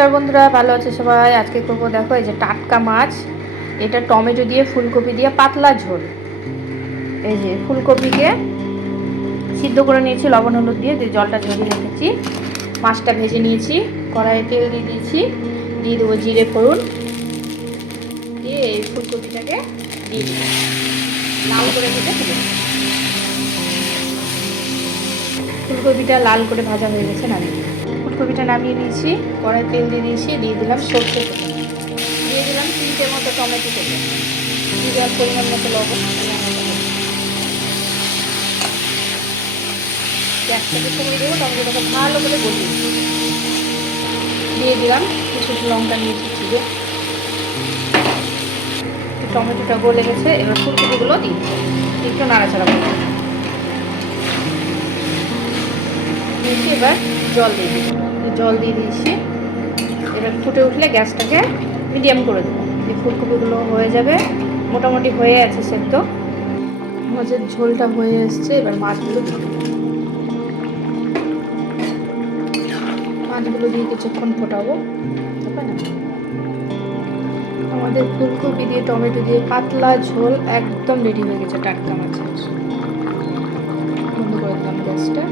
নমস্কার বন্ধুরা, ভালো আছে সবাই। আজকে করবো দেখো এই যে টাটকা মাছ, এটা টমেটো দিয়ে ফুলকপি দিয়ে পাতলা ঝোল। এই যে ফুলকপিকে সিদ্ধ করে নিয়েছি লবণ হলুদ দিয়ে, জলটা ঝরিয়ে রেখেছি। মাছটা ভেজে নিয়েছি, কড়াইয়ে তেল দিয়ে দিয়েছি, দিয়ে দেবো জিরে ফোড়ন দিয়ে এই ফুলকপিটাকে দিয়ে দেবো, লাল করে ভেজে দেবো। ফুলকপিটা লাল করে ভাজা হয়ে গেছে, নামিয়ে ফুলকপিটা নামিয়ে নিয়েছি। কড়াই তেল দিয়ে দিয়েছি, দিয়ে দিলাম সর্ষে তেল, দিয়ে দিলাম 3টে মতো টমেটো কেটে, দিয়ে দিলাম পরিমাণ মতো লবণ। গ্যাসটাকে কমিয়ে দেবো, টমেটোটাকে ভালো করে গলিয়ে দিয়ে দিলাম কিছু লঙ্কা নিয়েছি চিড়ে। টমেটোটা গলে গেছে, এবার ফুলকপিগুলো দিই, একটু নাড়াচাড়া করবো। দিয়েছি, এবার জল দিয়ে দিই, জল দিয়ে দিয়েছি। এবার ফুটে উঠলে গ্যাসটাকে মিডিয়াম করে দেবো, এই ফুলকপিগুলো হয়ে যাবে। মোটামুটি হয়ে আছে সেদ্ধ, মাছের ঝোলটা হয়ে এসছে। এবার মাছগুলো দিয়ে কিছুক্ষণ ফোটাবো। আমাদের ফুলকপি দিয়ে টমেটো দিয়ে পাতলা ঝোল একদম রেডি হয়ে গেছে টাটকা মাছের। বন্ধ করে দিলাম গ্যাসটা।